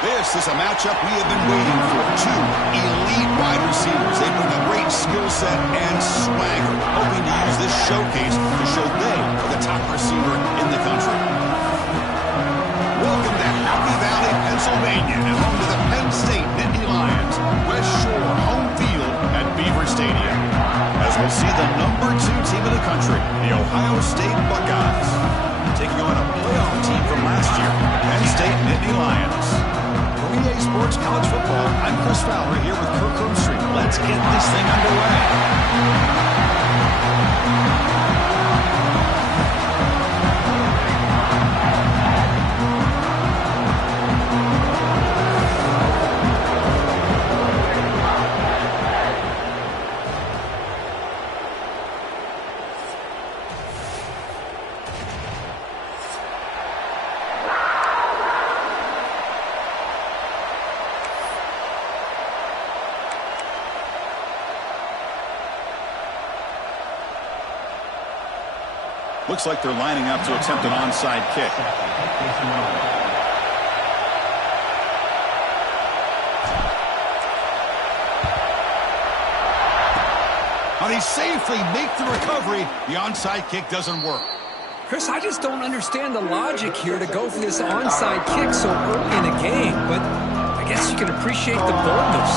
This is a matchup we have been waiting for. Two elite wide receivers. They bring a great skill set and swagger, hoping to use this showcase to show they are the top receiver in the country. Welcome to Happy Valley, Pennsylvania, and home to the Penn State Nittany Lions. West Shore home field at Beaver Stadium. As we'll see the #2 team in the country, the Ohio State Buckeyes, taking on a playoff team from last year, Penn State Nittany Lions. For EA Sports College Football, I'm Chris Fowler here with Kirk Herbstreit. Let's get this thing underway. Looks like they're lining up to attempt an onside kick. But he safely makes the recovery. The onside kick doesn't work. Chris, I just don't understand the logic here to go for this onside kick so early in the game, but I guess you can appreciate the boldness.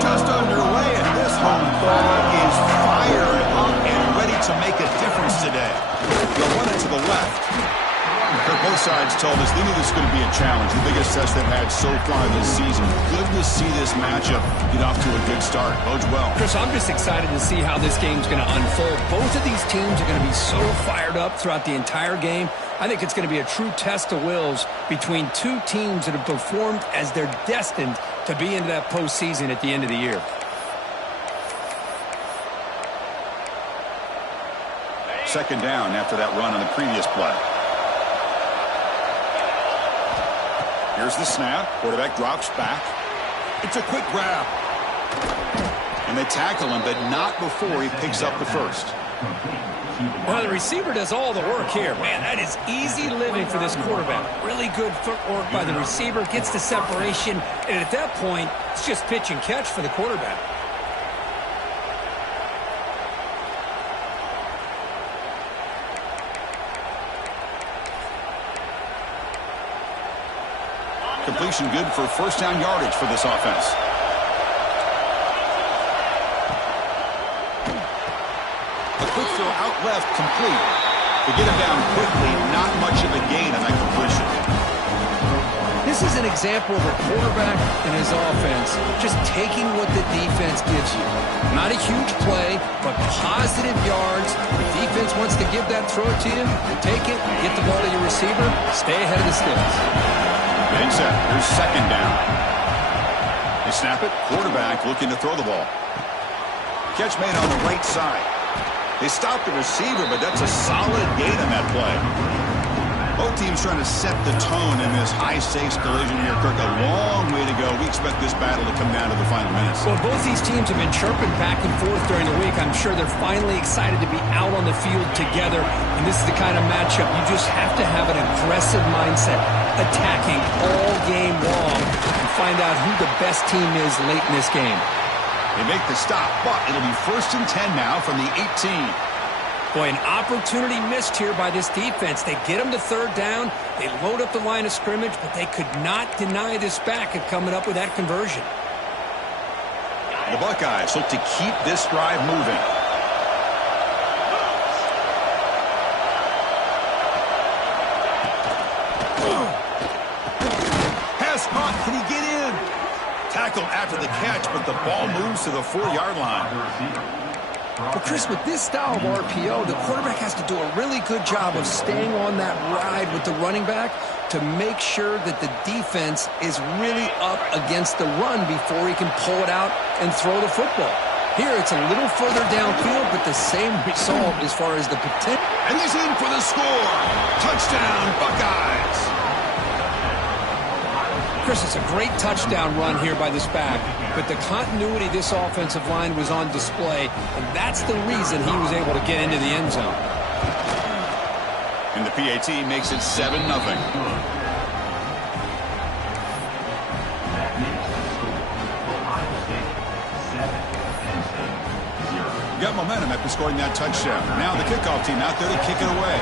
Just underway, and this home crowd is fired up and ready to make a difference today. They'll run it to the left. Both sides told us they knew this was going to be a challenge, the biggest test they've had so far this season. Good to see this matchup get off to a good start. Bodes well. Chris, I'm just excited to see how this game's going to unfold. Both of these teams are going to be so fired up throughout the entire game. I think it's going to be a true test of wills between two teams that have performed as they're destined to be into that postseason at the end of the year. Second down after that run on the previous play. Here's the snap. Quarterback drops back. It's a quick grab. And they tackle him, but not before he picks up the first. Well, the receiver does all the work here. Man, that is easy living for this quarterback. Really good footwork by the receiver. Gets the separation. And at that point, it's just pitch and catch for the quarterback. Completion good for first down yardage for this offense. A quick throw out left, complete. To get him down quickly, not much of a gain on that completion. This is an example of a quarterback and his offense just taking what the defense gives you. Not a huge play, but positive yards. The defense wants to give that throw to you. Take it, get the ball to your receiver, stay ahead of the sticks. Getting set. Here's second down. They snap it. Quarterback looking to throw the ball. Catch made on the right side. They stop the receiver, but that's a solid gain on that play. Both teams trying to set the tone in this high-stakes collision here, Kirk. A long way to go. We expect this battle to come down to the final minutes. Well, both these teams have been chirping back and forth during the week. I'm sure they're finally excited to be out on the field together. And this is the kind of matchup you just have to have an aggressive mindset, attacking all game long, and find out who the best team is late in this game. They make the stop, but it'll be 1st and 10 now from the 18. Boy, an opportunity missed here by this defense. They get them to third down. They load up the line of scrimmage, but they could not deny this back of coming up with that conversion. The Buckeyes look to keep this drive moving. Pass caught. Can he get in? Tackled after the catch, but the ball moves to the 4-yard line. Well, Chris, with this style of RPO, the quarterback has to do a really good job of staying on that ride with the running back to make sure that the defense is really up against the run before he can pull it out and throw the football. Here, it's a little further downfield, but the same result as far as the potential. And he's in for the score. Touchdown, Buckeyes. Chris, it's a great touchdown run here by this back, but the continuity of this offensive line was on display, and that's the reason he was able to get into the end zone. And the PAT makes it 7-0. Got momentum after scoring that touchdown. Now the kickoff team out there to kick it away.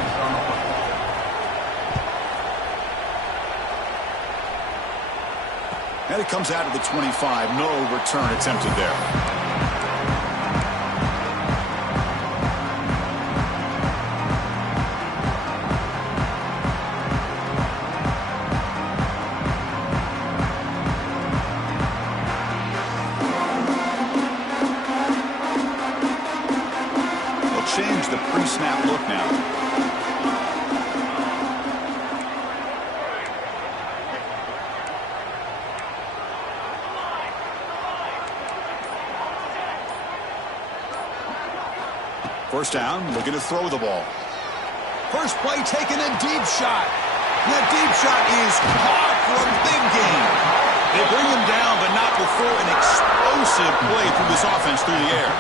And it comes out of the 25. No return attempted there. Change the pre-snap look now. First down, looking to throw the ball. First play, taking a deep shot. That deep shot is caught for a big gain. They bring him down, but not before an explosive play through this offense through the air.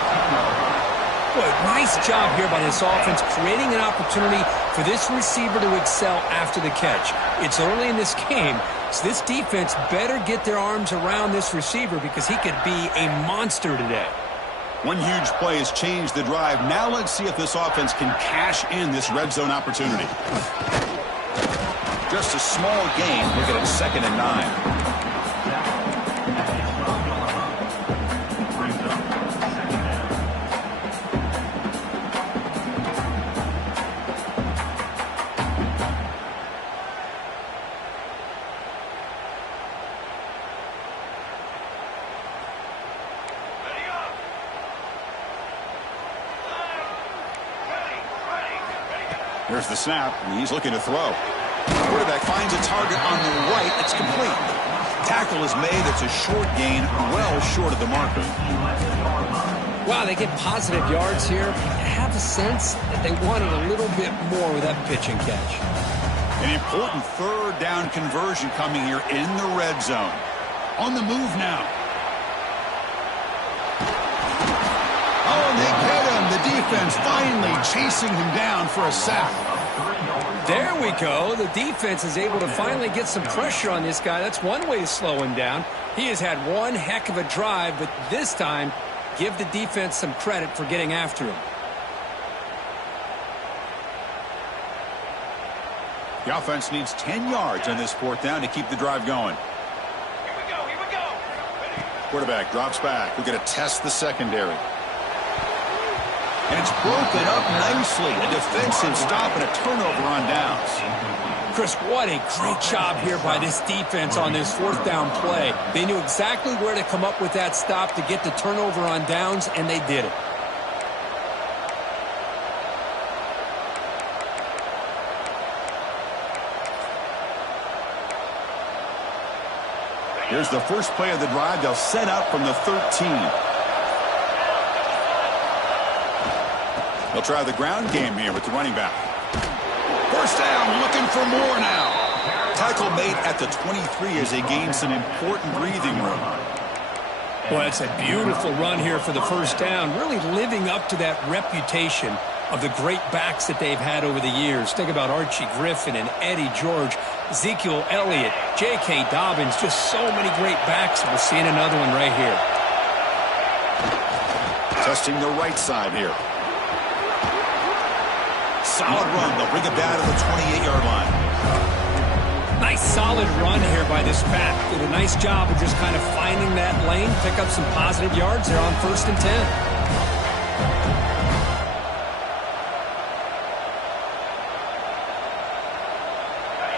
Boy, nice job here by this offense, creating an opportunity for this receiver to excel after the catch. It's early in this game, so this defense better get their arms around this receiver because he could be a monster today. One huge play has changed the drive. Now let's see if this offense can cash in this red zone opportunity. Just a small gain. Look at it, 2nd and 9. Here's the snap. He's looking to throw. Quarterback finds a target on the right. It's complete. Tackle is made. It's a short gain, well short of the marker. Wow, they get positive yards here. I have a sense that they wanted a little bit more with that pitch and catch. An important 3rd down conversion coming here in the red zone. On the move now. Oh, and they get him. The defense finally chasing him down for a sack. There we go. The defense is able to finally get some pressure on this guy. That's one way to slow him down. He has had one heck of a drive, but this time, give the defense some credit for getting after him. The offense needs 10 yards on this 4th down to keep the drive going. Here we go, here we go. Quarterback drops back. We're going to test the secondary. And it's broken up nicely. A defensive stop and a turnover on downs. Chris, what a great job here by this defense on this 4th down play. They knew exactly where to come up with that stop to get the turnover on downs, and they did it. Here's the first play of the drive. They'll set up from the 13. They'll try the ground game here with the running back. First down, looking for more now. Tackle made at the 23 as they gain some important breathing room. Well, it's a beautiful run here for the first down, really living up to that reputation of the great backs that they've had over the years. Think about Archie Griffin and Eddie George, Ezekiel Elliott, J.K. Dobbins, just so many great backs. We're seeing another one right here. Testing the right side here. Solid run. They'll bring it down to the 28-yard line. Nice solid run here by this back. Did a nice job of just kind of finding that lane, pick up some positive yards there on 1st and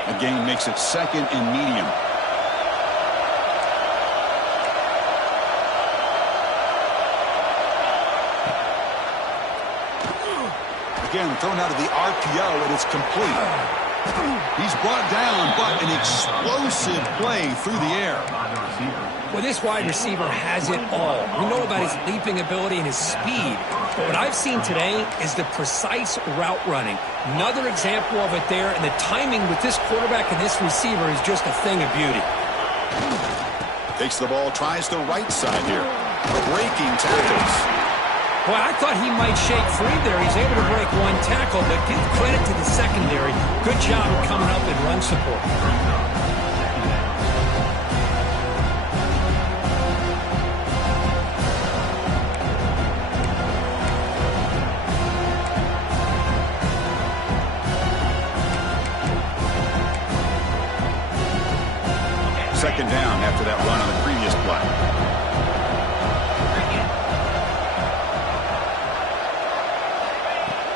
10. A gain makes it 2nd and medium. Again, thrown out of the RPO, and it's complete. He's brought down, but an explosive play through the air. Well, this wide receiver has it all. We know about his leaping ability and his speed. But what I've seen today is the precise route running. Another example of it there, and the timing with this quarterback and this receiver is just a thing of beauty. Takes the ball, tries the right side here. Breaking tackles. Well, I thought he might shake free there. He's able to break one tackle, but give credit to the secondary. Good job of coming up in run support. Second down after that run on the previous play.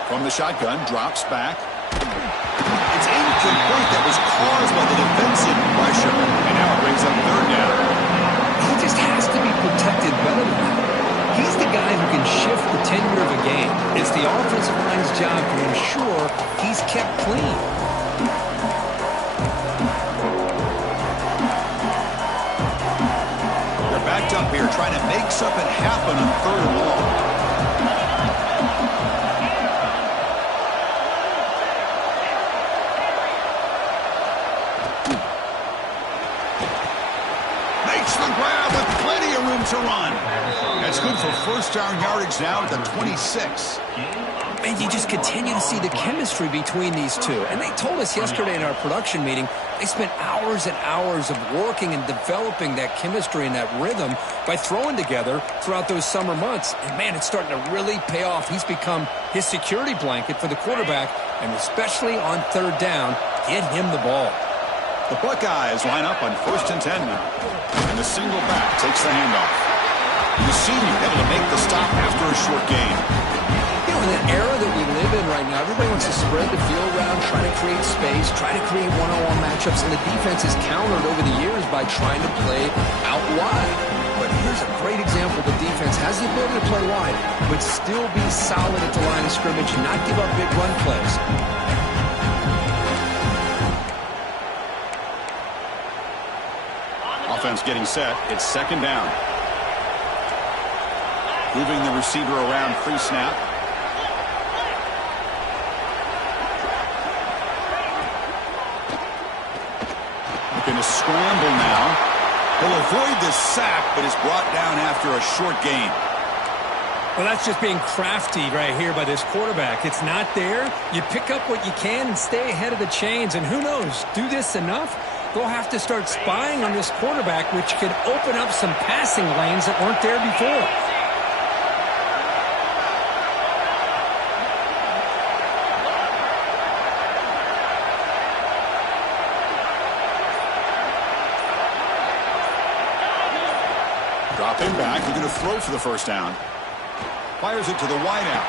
From the shotgun, drops back. It's incomplete. That was caused by the defensive pressure. And now it brings up third down. He just has to be protected better than that. He's the guy who can shift the tenure of a game. It's the offensive line's job to ensure he's kept clean. Backed up here, trying to make something happen on third and long. Makes the grab with plenty of room to run. That's good for first down yardage now at the 26. And you just continue to see the chemistry between these two. And they told us yesterday in our production meeting, they spent hours and hours of working and developing that chemistry and that rhythm by throwing together throughout those summer months. And, man, it's starting to really pay off. He's become his security blanket for the quarterback, and especially on third down, get him the ball. The Buckeyes line up on 1st and 10 now. And the single back takes the handoff. The senior able to make the stop after a short gain. You know, in the era that we live in right now, everybody wants to spread the field around, try to create space, try to create one-on-one matchups, and the defense is countered over the years by trying to play out wide. But here's a great example. The defense has the ability to play wide, but still be solid at the line of scrimmage, not give up big run plays. Offense getting set. It's second down. Moving the receiver around pre-snap. Looking to scramble now. He'll avoid the sack, but is brought down after a short gain. Well, that's just being crafty right here by this quarterback. It's not there. You pick up what you can and stay ahead of the chains. And who knows, do this enough, they'll have to start spying on this quarterback, which could open up some passing lanes that weren't there before. Dropping back, looking to throw for the first down. Fires it to the wideout.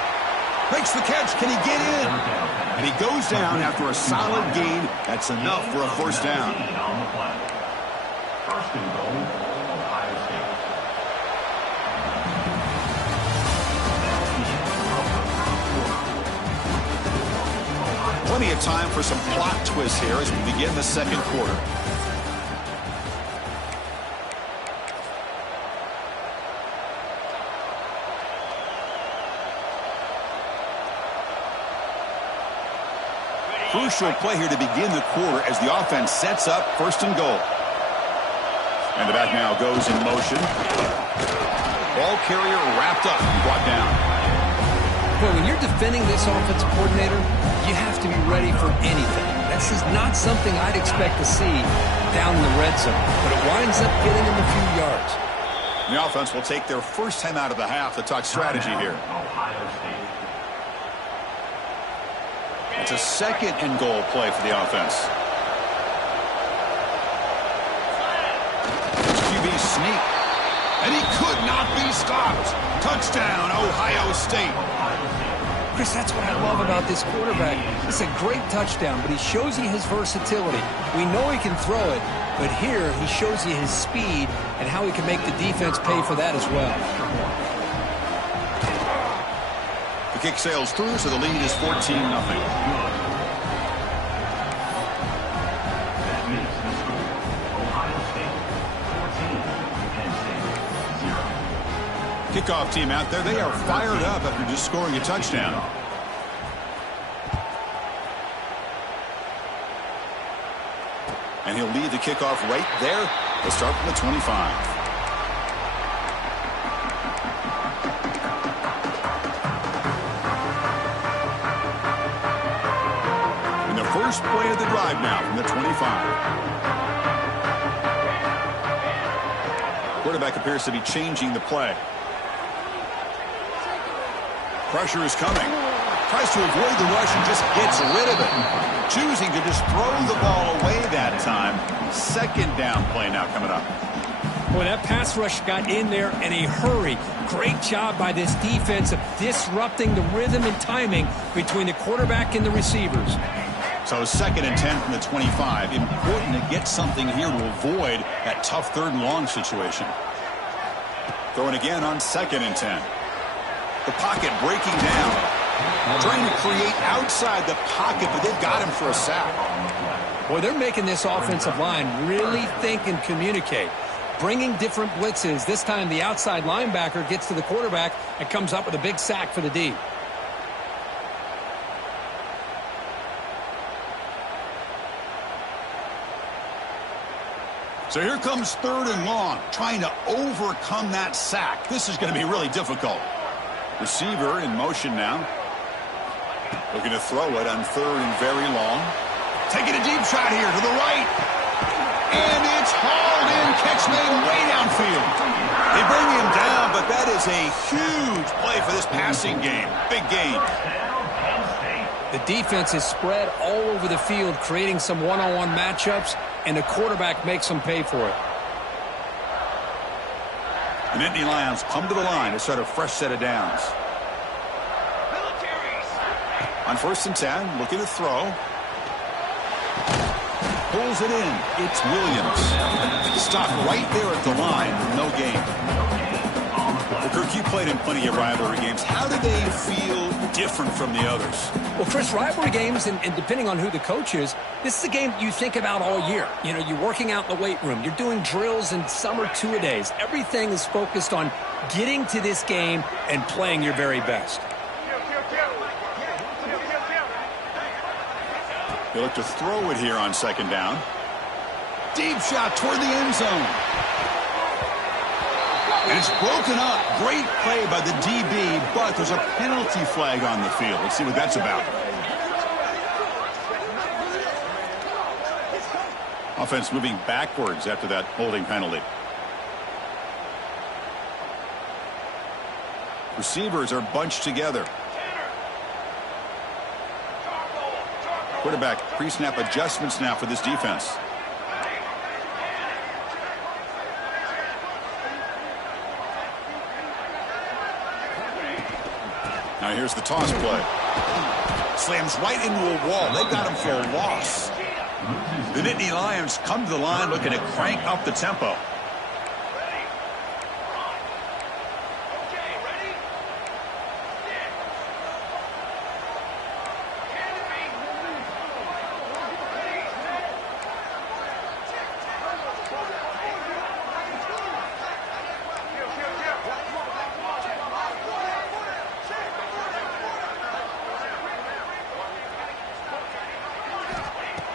Makes the catch. Can he get in? And he goes down after a solid gain. That's enough for a first down. First and goal, Ohio State. Plenty of time for some plot twists here as we begin the second quarter. Crucial play here to begin the quarter as the offense sets up first and goal. And the back now goes in motion. Ball carrier wrapped up and brought down. Well, when you're defending this offensive coordinator, you have to be ready for anything. This is not something I'd expect to see down in the red zone, but it winds up getting them a few yards. The offense will take their first time out of the half to talk strategy here. Ohio State. It's a second and goal play for the offense. QB sneak. And he could not be stopped. Touchdown, Ohio State. Chris, that's what I love about this quarterback. It's a great touchdown, but he shows you his versatility. We know he can throw it, but here he shows you his speed and how he can make the defense pay for that as well. The kick sails through, so the lead is 14-0. Kickoff team out there, they are fired up after just scoring a touchdown. And he'll lead the kickoff right there They'll start from the 25. First play of the drive now from the 25. Quarterback appears to be changing the play. Pressure is coming. Tries to avoid the rush and just gets rid of it. Choosing to just throw the ball away that time. Second down play now coming up. Boy, that pass rush got in there in a hurry. Great job by this defense of disrupting the rhythm and timing between the quarterback and the receivers. So 2nd and 10 from the 25. Important to get something here to avoid that tough 3rd and long situation. Throwing again on 2nd and 10. The pocket breaking down. Trying to create outside the pocket, but they've got him for a sack. Boy, they're making this offensive line really think and communicate. Bringing different blitzes. This time the outside linebacker gets to the quarterback and comes up with a big sack for the D. So here comes 3rd and long, trying to overcome that sack. This is going to be really difficult. Receiver in motion now. Looking to throw it on 3rd and very long. Taking a deep shot here to the right. And it's hauled in. Catch made way downfield. They bring him down, but that is a huge play for this passing game. Big gain. The defense is spread all over the field, creating some one-on-one matchups, and the quarterback makes them pay for it. The Nittany Lions come to the line to start a fresh set of downs. On 1st and 10, looking to throw. Pulls it in. It's Williams. Stopped right there at the line. No gain. Well, Kirk, you played in plenty of rivalry games. How do they feel different from the others? Well, Chris, rivalry games, and depending on who the coach is, this is a game you think about all year. You know, you're working out in the weight room. You're doing drills in summer two-a-days. Everything is focused on getting to this game and playing your very best. They look to throw it here on 2nd down. Deep shot toward the end zone. And it's broken up. Great play by the DB, but there's a penalty flag on the field. Let's see what that's about. Offense moving backwards after that holding penalty. Receivers are bunched together. Quarterback pre-snap adjustments now for this defense. Now here's the toss play. Slams right into a wall. They got him for a loss. The Nittany Lions come to the line looking to crank up the tempo.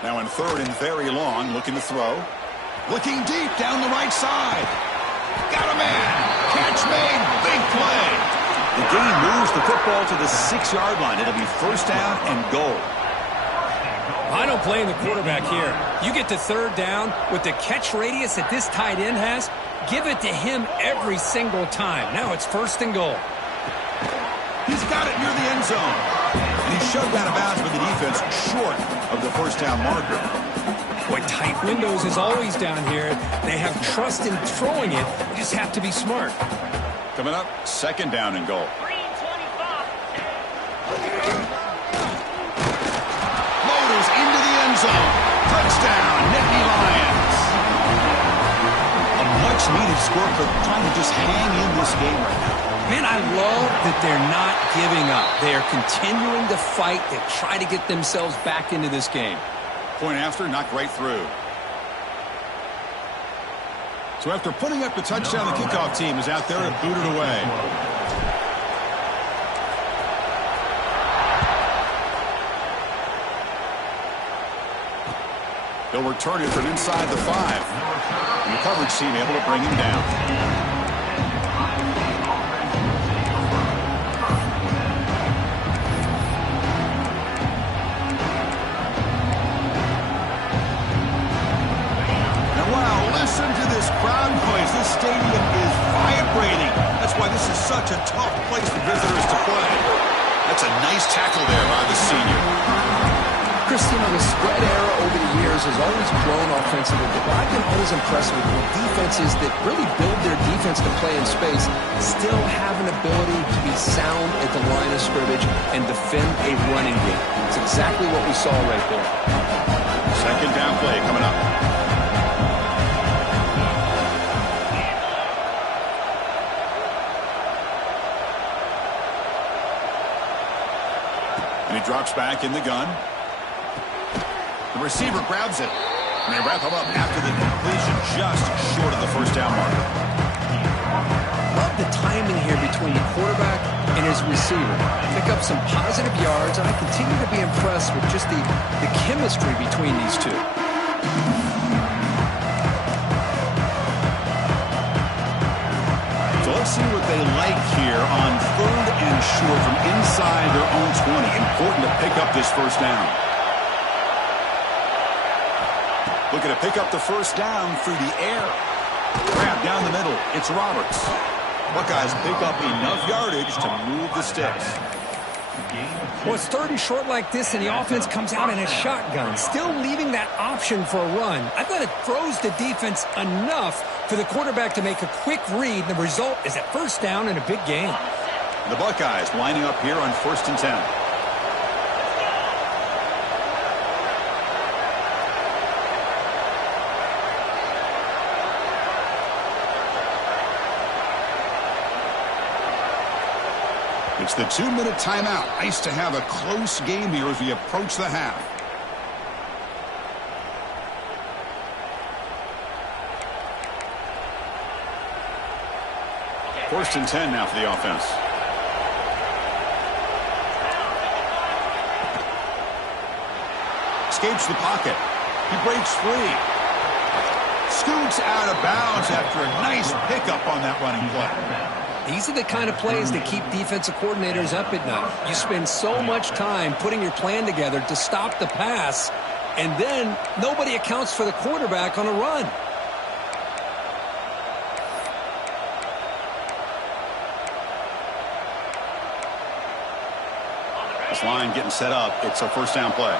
Now in 3rd and very long, looking to throw. Looking deep down the right side. Got a man. Catch made. Big play. The gain moves the football to the 6-yard line. It'll be 1st down and goal. I don't blame the quarterback here. You get to 3rd down with the catch radius that this tight end has. Give it to him every single time. Now it's 1st and goal. He's got it near the end zone. And he's shoved out of bounds with the defense short of the 1st down marker. Boy, tight windows is always down here. They have trust in throwing it. You just have to be smart. Coming up, 2nd down and goal. Motors into the end zone. Touchdown, Nittany Lions. A much-needed score for trying to just hang in this game right now. Man, I love that they're not giving up. They are continuing to fight to try to get themselves back into this game. Point after, knocked right through. So after putting up the touchdown, the kickoff team is out there to boot it away. They'll return it from inside the 5. And the coverage team able to bring him down. And wow, listen to this crowd noise. This stadium is vibrating. That's why this is such a tough place for visitors to play. That's a nice tackle there by the senior. Christian, the spread era over the years has always grown offensively, but I've been always impressed with defenses that really build their defense to play in space, still have an ability to be sound at the line of scrimmage and defend a running game. It's exactly what we saw right there. Second down play coming up. And he drops back in the gun. The receiver grabs it, and they wrap him up after the completion just short of the first down marker. Love the timing here between the quarterback and his receiver. Pick up some positive yards, and I continue to be impressed with just the chemistry between these two. So let's see what they like here on 3rd and short from inside their own 20. Important to pick up this first down. Looking to pick up the first down through the air. Grab down the middle. It's Roberts. Buckeyes pick up enough yardage to move the sticks. Well, it's 3rd and short like this, and the offense comes out in a shotgun, still leaving that option for a run. I thought it throws the defense enough for the quarterback to make a quick read. The result is a first down and a big gain. The Buckeyes lining up here on 1st and 10. It's the 2-minute timeout. Nice to have a close game here as we approach the half. First and 10 now for the offense. Escapes the pocket. He breaks free. Scoots out of bounds after a nice pickup on that running play. These are the kind of plays that keep defensive coordinators up at night. You spend so much time putting your plan together to stop the pass, and then nobody accounts for the quarterback on a run. This line getting set up. It's a first down play.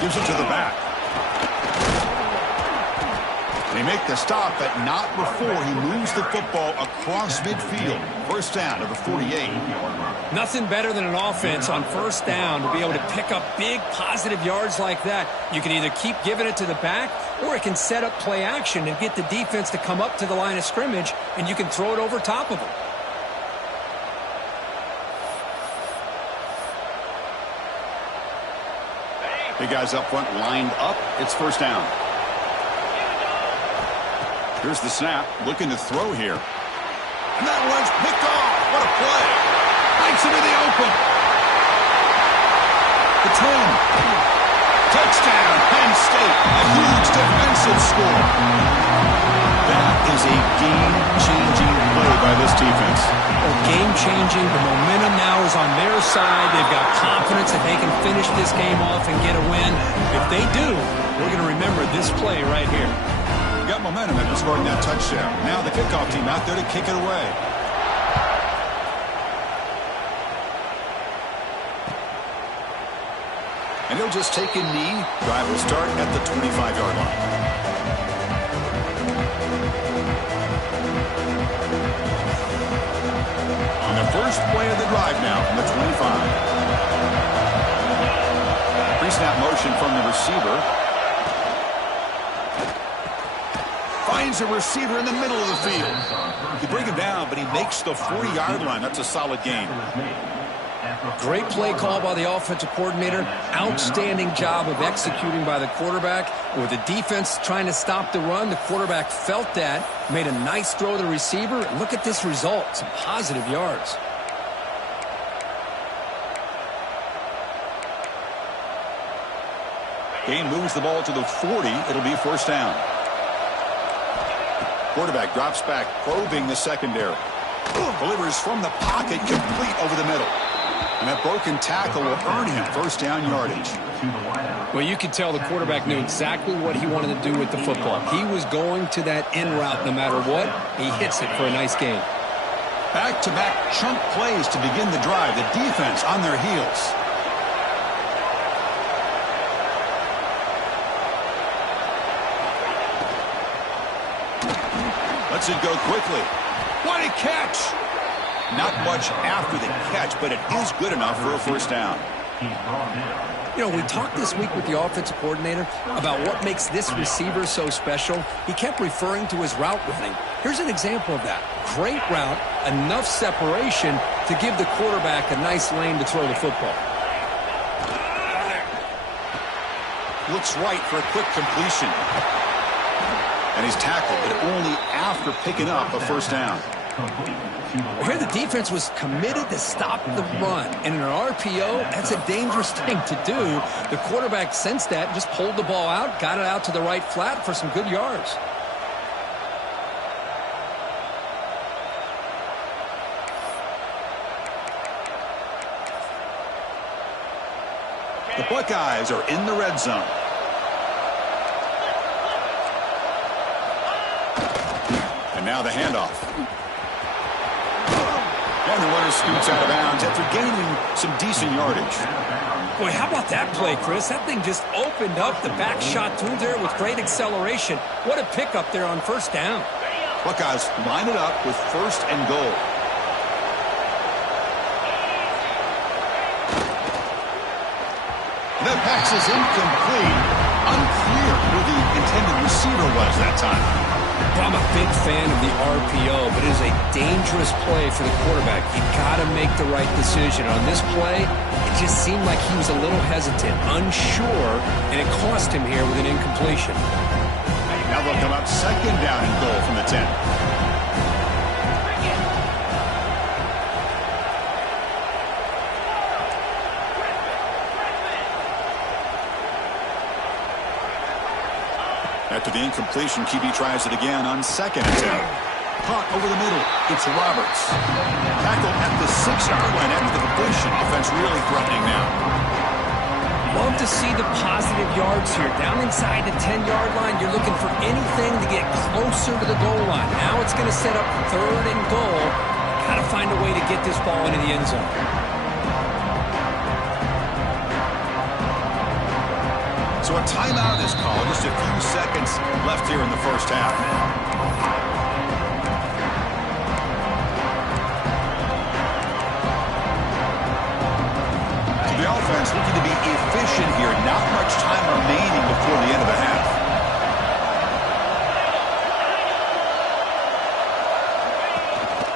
Gives it to the back. They make the stop, but not before he moves the football across midfield. First down to the 48. Nothing better than an offense on first down to be able to pick up big positive yards like that. You can either keep giving it to the back, or it can set up play action and get the defense to come up to the line of scrimmage, and you can throw it over top of them. Big guys up front lined up. It's first down. Here's the snap, looking to throw here. And that one's picked off. What a play. Breaks into the open. The 10. Touchdown, Penn State. A huge defensive score. That is a game-changing play by this defense. Well, game-changing. The momentum now is on their side. They've got confidence that they can finish this game off and get a win. If they do, we're going to remember this play right here. Got momentum after scoring that touchdown. Now the kickoff team out there to kick it away. And he'll just take a knee. Drive will start at the 25-yard line. On the first play of the drive now from the 25. Pre-snap motion from the receiver. Finds a receiver in the middle of the field. You bring him down, but he makes the 40-yard line. That's a solid gain. Great play call by the offensive coordinator. Outstanding job of executing by the quarterback. With the defense trying to stop the run, the quarterback felt that, made a nice throw to the receiver. And look at this result, some positive yards. Gain moves the ball to the 40. It'll be first down. Quarterback drops back, probing the secondary. Delivers from the pocket, complete over the middle. And that broken tackle will earn him first down yardage. Well, you could tell the quarterback knew exactly what he wanted to do with the football. He was going to that in route no matter what. He hits it for a nice gain. Back-to-back chunk plays to begin the drive. The defense on their heels. Lets it go quickly. What a catch! Not much after the catch, but it is good enough for a first down. You know, we talked this week with the offensive coordinator about what makes this receiver so special. He kept referring to his route running. Here's an example of that. Great route, enough separation to give the quarterback a nice lane to throw the football. Looks right for a quick completion. And he's tackled, but only after picking up a first down. Here the defense was committed to stop the run. And in an RPO, that's a dangerous thing to do. The quarterback sensed that, just pulled the ball out, got it out to the right flat for some good yards. The Buckeyes are in the red zone. And now the handoff. And the runner scoots out of bounds after gaining some decent yardage. Boy, how about that play, Chris? That thing just opened up. The back shot through there with great acceleration. What a pickup there on first down. Buckeyes line it up with first and goal. The pass is incomplete. Unclear who the intended receiver was that time. Well, I'm a big fan of the RPO, but it is a dangerous play for the quarterback. You got to make the right decision. On this play, it just seemed like he was a little hesitant, unsure, and it cost him here with an incompletion. Now they'll come up second down and goal from the 10. After the incompletion, QB tries it again on second and 10. Punt over the middle. It's Roberts. Tackle at the 6-yard line after the completion. Offense really threatening now. Love to see the positive yards here. Down inside the 10-yard line, you're looking for anything to get closer to the goal line. Now it's going to set up third and goal. Got to find a way to get this ball into the end zone. So a timeout is called. Just a few seconds left here in the first half. So the offense looking to be efficient here. Not much time remaining before the end of the half.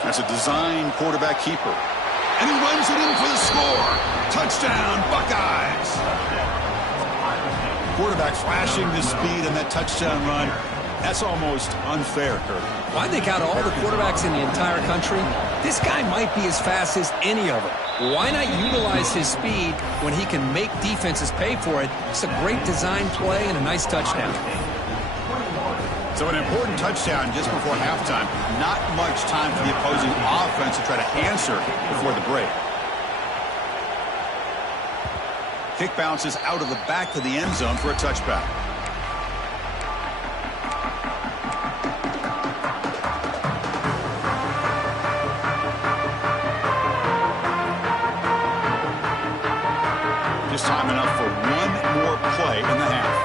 That's a design quarterback keeper. And he runs it in for the score. Touchdown, Buckeyes. Quarterback flashing the speed in that touchdown run. That's almost unfair, Kurt. Well, I think out of all the quarterbacks in the entire country, this guy might be as fast as any of them. Why not utilize his speed when he can make defenses pay for it? It's a great design play and a nice touchdown. So an important touchdown just before halftime. Not much time for the opposing offense to try to answer before the break. Kick bounces out of the back of the end zone for a touchback. Just time enough for one more play in the half.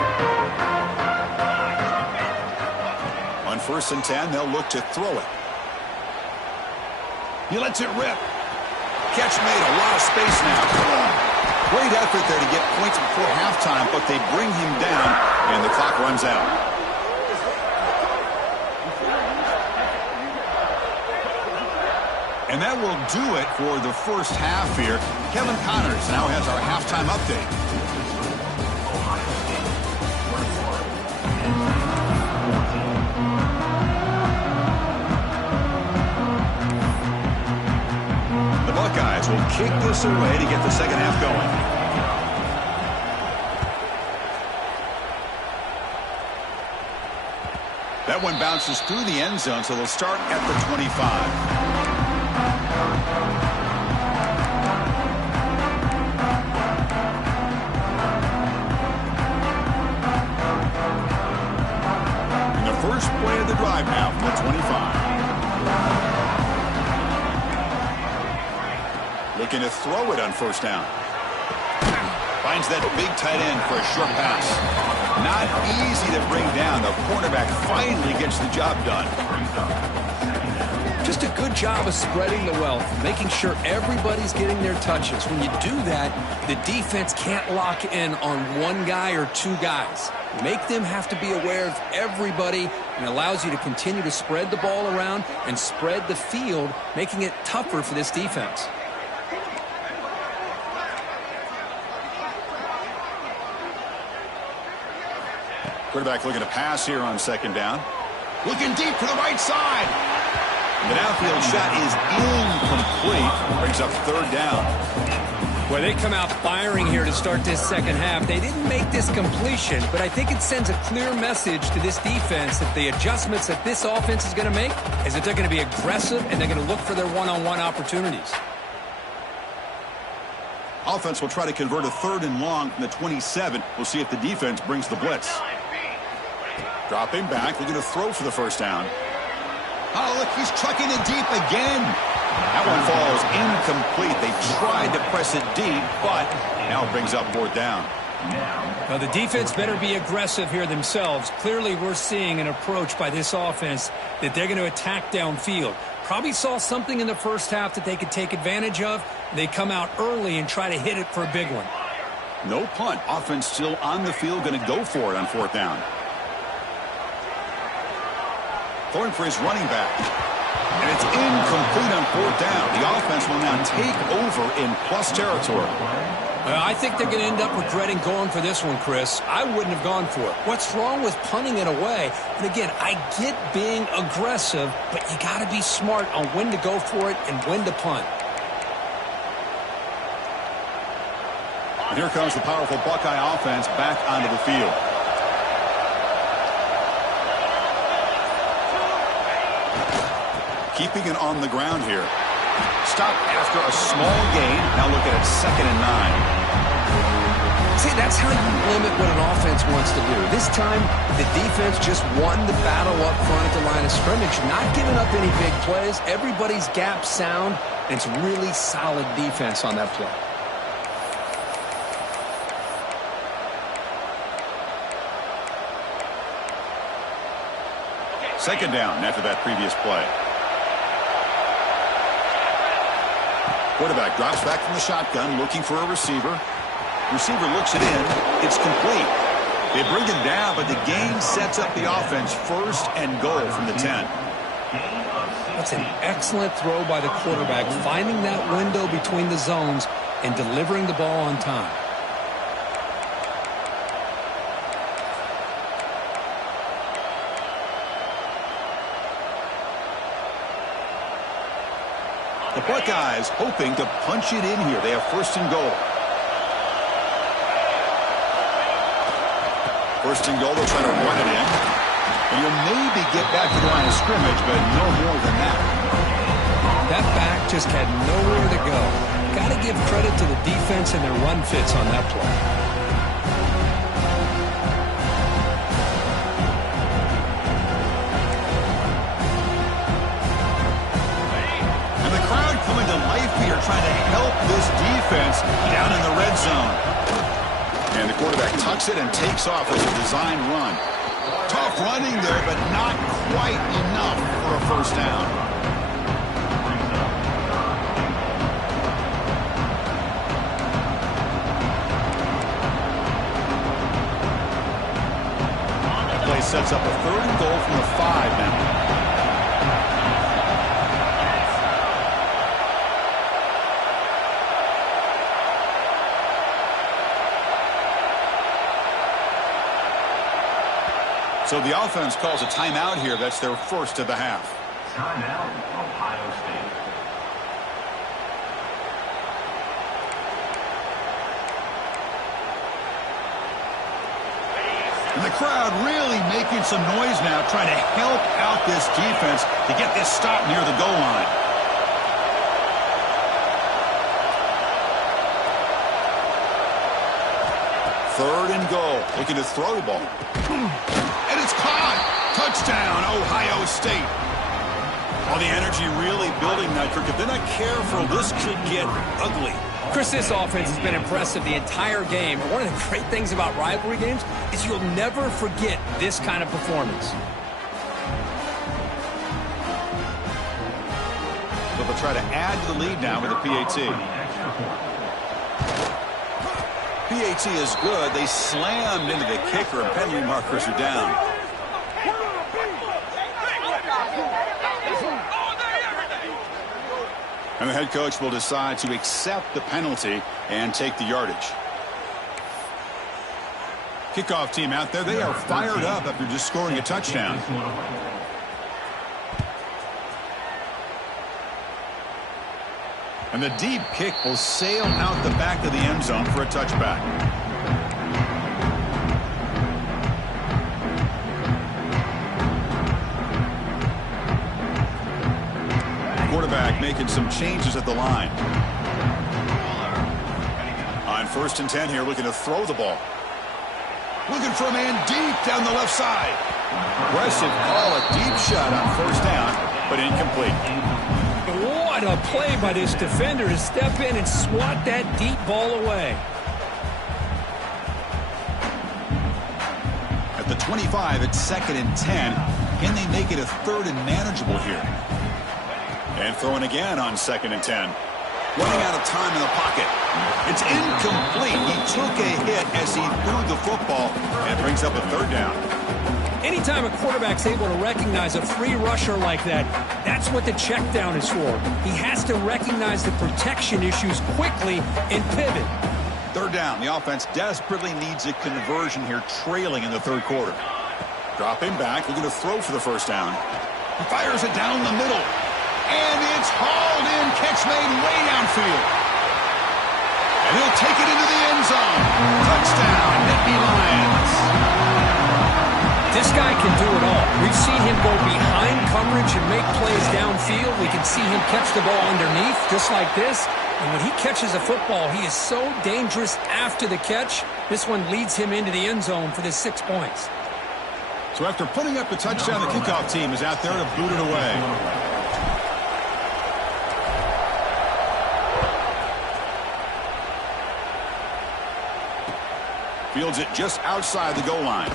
On 1st and 10, they'll look to throw it. He lets it rip. Catch made, a lot of space now. Great effort there to get points before halftime, but they bring him down, and the clock runs out. And that will do it for the first half here. Kevin Connors now has our halftime update. Buckeyes will kick this away to get the second half going. That one bounces through the end zone, so they'll start at the 25. And the first play of the drive now from the 25. Looking to throw it on first down. Finds that big tight end for a short pass. Not easy to bring down. The cornerback finally gets the job done. Just a good job of spreading the wealth, making sure everybody's getting their touches. When you do that, the defense can't lock in on one guy or two guys. Make them have to be aware of everybody, and allows you to continue to spread the ball around and spread the field, making it tougher for this defense. Quarterback looking to pass here on second down. Looking deep to the right side. The downfield shot is incomplete. Brings up third down. Well, they come out firing here to start this second half. They didn't make this completion, but I think it sends a clear message to this defense that the adjustments that this offense is going to make is that they're going to be aggressive and they're going to look for their one-on-one opportunities. Offense will try to convert a third and long from the 27. We'll see if the defense brings the blitz. Dropping back, looking to throw for the first down. Oh, look, he's trucking it deep again. That one falls incomplete. They tried to press it deep, but now it brings up fourth down. Well, the defense better be aggressive here themselves. Clearly, we're seeing an approach by this offense that they're going to attack downfield. Probably saw something in the first half that they could take advantage of. They come out early and try to hit it for a big one. No punt. Offense still on the field, going to go for it on fourth down. Throwing for his running back. And it's incomplete on fourth down. The offense will now take over in plus territory. I think they're going to end up regretting going for this one, Chris. I wouldn't have gone for it. What's wrong with punting it away? And again, I get being aggressive, but you got to be smart on when to go for it and when to punt. And here comes the powerful Buckeye offense back onto the field. Keeping it on the ground here. Stop after a small gain. Now look at it, 2nd and 9. See, that's how you limit what an offense wants to do. This time, the defense just won the battle up front at the line of scrimmage, not giving up any big plays. Everybody's gap sound, and it's really solid defense on that play. Second down after that previous play. Quarterback drops back from the shotgun, looking for a receiver. Receiver looks it in. It's complete. They bring him down, but the gain sets up the offense 1st and goal from the 10. That's an excellent throw by the quarterback, finding that window between the zones and delivering the ball on time. The Buckeyes hoping to punch it in here. They have 1st and goal. 1st and goal, they'll try to run it in. And you'll maybe get back to the line of scrimmage, but no more than that. That back just had nowhere to go. Got to give credit to the defense and their run fits on that play. Coming to life here, trying to help this defense down in the red zone. And the quarterback tucks it and takes off as a design run. Tough running there, but not quite enough for a first down. That play sets up a 3rd and goal from the 5 now. So the offense calls a timeout here. That's their 1st of the half. Timeout, Ohio State. And the crowd really making some noise now, trying to help out this defense to get this stop near the goal line. Third and goal. Looking to throw the ball. And it's caught. Touchdown, Ohio State. All the energy really building that, Kirk. If they're not careful, this could get ugly. Chris, this offense has been impressive the entire game. But one of the great things about rivalry games is you'll never forget this kind of performance. So they'll try to add to the lead now with the PAT. PAT is good. They slammed into the kicker, and penalty markers are down. And the head coach will decide to accept the penalty and take the yardage. Kickoff team out there, they are fired up after just scoring a touchdown. And the deep kick will sail out the back of the end zone for a touchback. Quarterback making some changes at the line. On 1st and 10 here, looking to throw the ball. Looking for a man deep down the left side. Aggressive call, a deep shot on 1st down, but incomplete. What a play by this defender to step in and swat that deep ball away. At the 25, it's 2nd and 10. Can they make it a 3rd and manageable here? And throwing again on 2nd and 10. Running out of time in the pocket. It's incomplete. He took a hit as he threw the football and brings up a 3rd down. Anytime a quarterback's able to recognize a free rusher like that, that's what the check down is for. He has to recognize the protection issues quickly and pivot. 3rd down. The offense desperately needs a conversion here, trailing in the 3rd quarter. Dropping back. Looking to throw for the 1st down. He fires it down the middle. And it's hauled in. Catch made way downfield. And he'll take it into the end zone. Touchdown, Nittany Lions. This guy can do it all. We've seen him go behind coverage and make plays downfield. We can see him catch the ball underneath, just like this. And when he catches a football, he is so dangerous after the catch. This one leads him into the end zone for the 6 points. So after putting up a touchdown, the kickoff team is out there to boot it away. Fields it just outside the goal line.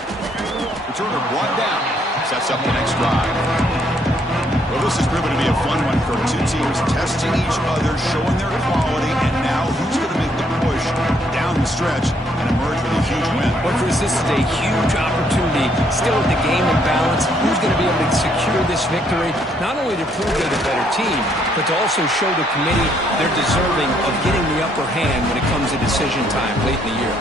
Returner brought down. Sets up the next drive. Well, this is proving to be a fun one for two teams testing each other, showing their quality, and now who's going to make the push down the stretch and emerge with a huge win. Well, Chris, this is a huge opportunity. Still at the game in balance. Who's going to be able to secure this victory? Not only to prove they're the better team, but to also show the committee they're deserving of getting the upper hand when it comes to decision time late in the year.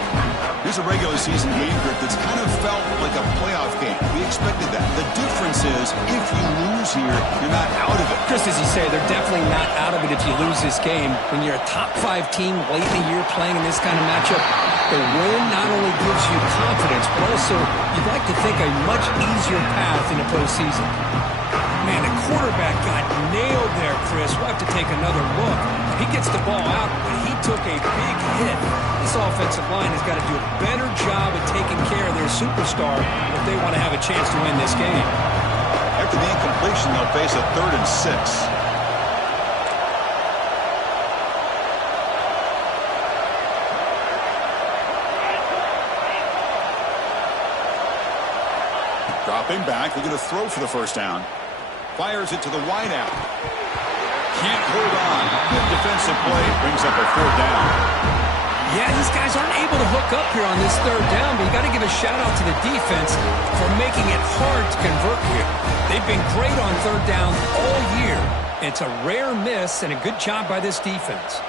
Here's a regular season game group that's kind of felt like a playoff game. We expected that. The difference is if you lose here, you're not out of it. Chris, as you say, they're definitely not out of it if you lose this game. When you're a top 5 team late in the year playing in this kind of matchup, the win not only gives you confidence, but also you'd like to think a much easier path in the postseason. Man, the quarterback got nailed there, Chris. We'll have to take another look. He gets the ball out, but he took a big hit. This offensive line has got to do a better job of taking care of their superstar if they want to have a chance to win this game. After the incompletion, they'll face a 3rd and 6. Dropping back, they're going to throw for the 1st down. Fires it to the wideout. Can't hold on. Good defensive play. Brings up a 4th down. Yeah, these guys aren't able to hook up here on this 3rd down, but you got to give a shout-out to the defense for making it hard to convert here. They've been great on 3rd down all year. It's a rare miss and a good job by this defense.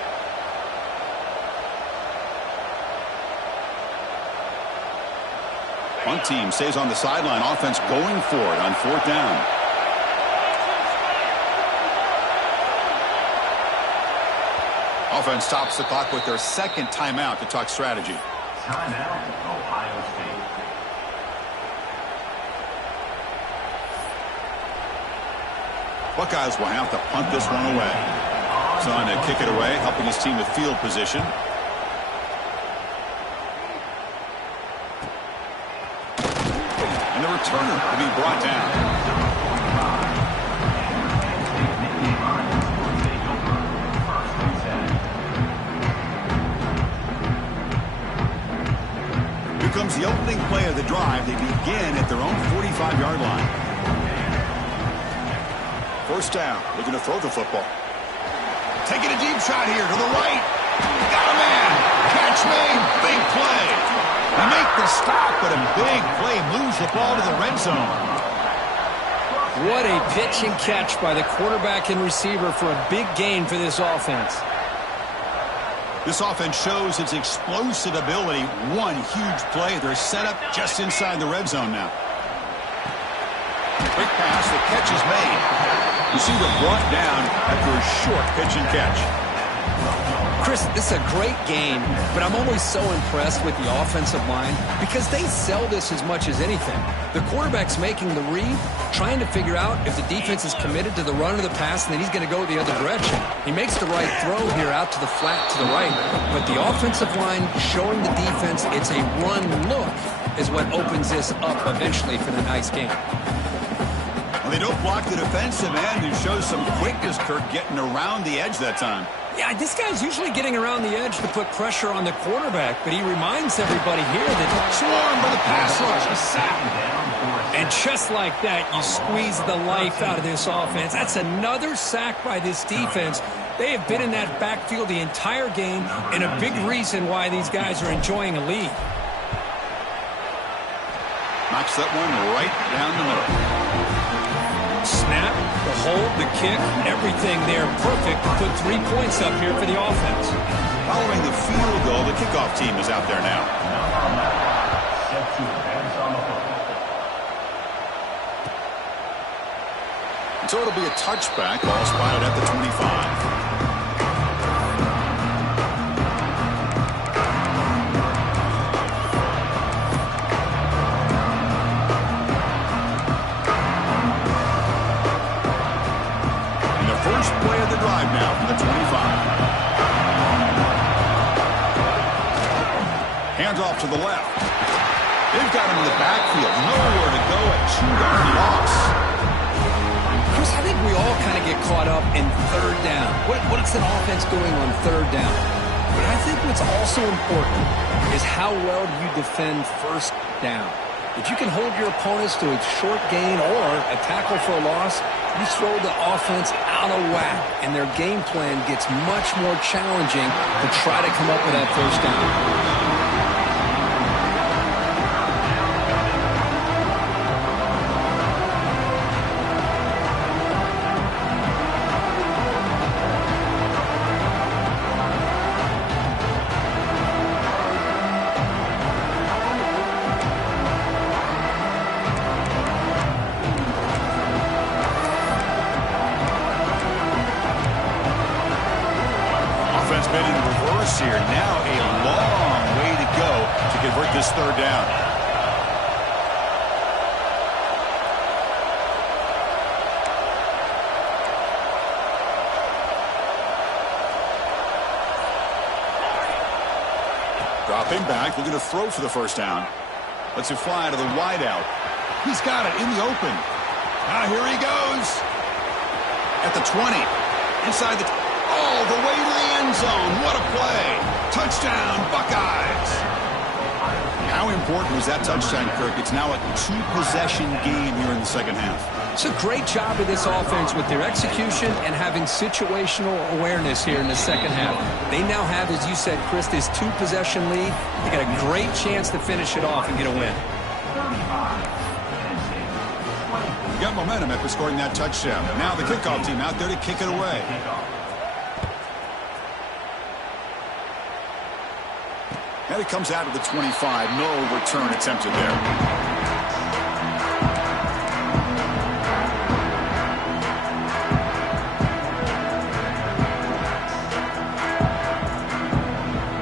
One team stays on the sideline. Offense going for it on 4th down. Offense stops the clock with their 2nd timeout to talk strategy. Timeout, Ohio State. Buckeyes will have to punt this one away. Trying to kick it away, helping his team with field position. And the returner will be brought down. Here comes the opening play of the drive. They begin at their own 45-yard line. First down, looking to throw the football. Taking a deep shot here to the right. Got a man. Catch made. Big play. They make the stop, but a big play moves the ball to the red zone. What a pitch and catch by the quarterback and receiver for a big gain for this offense. This offense shows its explosive ability. One huge play. They're set up just inside the red zone now. Quick pass. The catch is made. Receiver brought down after a short pitch and catch. Chris, this is a great game, but I'm always so impressed with the offensive line because they sell this as much as anything. The quarterback's making the read, trying to figure out if the defense is committed to the run or the pass, and then he's going to go the other direction. He makes the right throw here out to the flat to the right, but the offensive line showing the defense it's a run look is what opens this up eventually for the nice game. They don't block the defensive end and shows some quickness, Kirk, getting around the edge that time. Yeah, this guy's usually getting around the edge to put pressure on the quarterback, but he reminds everybody here that swarmed by the pass rush, a sack. And just like that, you squeeze the life out of this offense. That's another sack by this defense. They have been in that backfield the entire game, and a big reason why these guys are enjoying a lead. Knocks that one right down the middle. Snap, the hold, the kick, everything there perfect to put 3 points up here for the offense. Following the field goal, the kickoff team is out there now. And so it'll be a touchback, ball spotted at the 25. Play of the drive now from the 25. Hands off to the left. They've got him in the backfield. Nowhere to go. A 2-yard loss. Chris, I think we all kind of get caught up in third down. What's an offense doing on third down? But I think what's also important is how well you defend first down. If you can hold your opponents to a short gain or a tackle for a loss, you throw the offense out of whack, and their game plan gets much more challenging to try to come up with that first down. Been in reverse here. Now a long way to go to convert this third down. Dropping back, looking to throw for the first down. Lets it fly out of the wideout. He's got it in the open. Now here he goes. At the 20. Inside the... all the way to the end zone. What a play. Touchdown, Buckeyes. How important was that touchdown, Kirk? It's now a 2-possession game here in the second half. It's a great job of this offense with their execution and having situational awareness here in the second half. They now have, as you said, Chris, this 2-possession lead. They got a great chance to finish it off and get a win. Got momentum after scoring that touchdown. Now the kickoff team out there to kick it away. And it comes out of the 25. No return attempted there.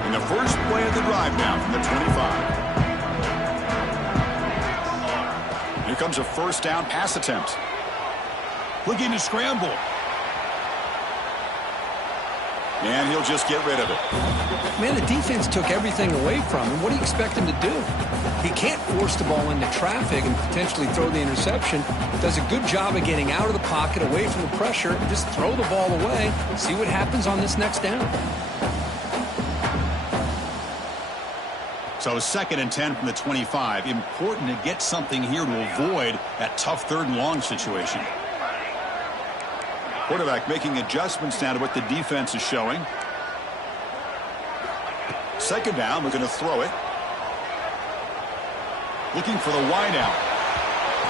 In the first play of the drive now from the 25. Here comes a first down pass attempt. Looking to scramble. And he'll just get rid of it. Man, the defense took everything away from him. What do you expect him to do? He can't force the ball into traffic and potentially throw the interception. Does a good job of getting out of the pocket, away from the pressure, and just throw the ball away. See what happens on this next down. So 2nd and 10 from the 25. Important to get something here to avoid that tough 3rd and long situation. Quarterback making adjustments now to what the defense is showing. 2nd down, we're going to throw it. Looking for the wide out.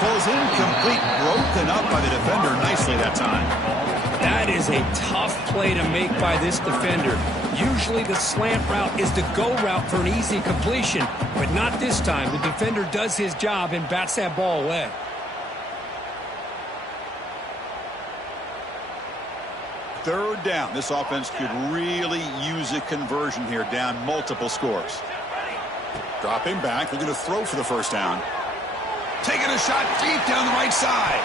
Falls incomplete, broken up by the defender nicely that time. That is a tough play to make by this defender. Usually the slant route is the go route for an easy completion, but not this time. The defender does his job and bats that ball away. Third down. This offense could really use a conversion here, down multiple scores. Dropping back. They're going to throw for the 1st down. Taking a shot deep down the right side.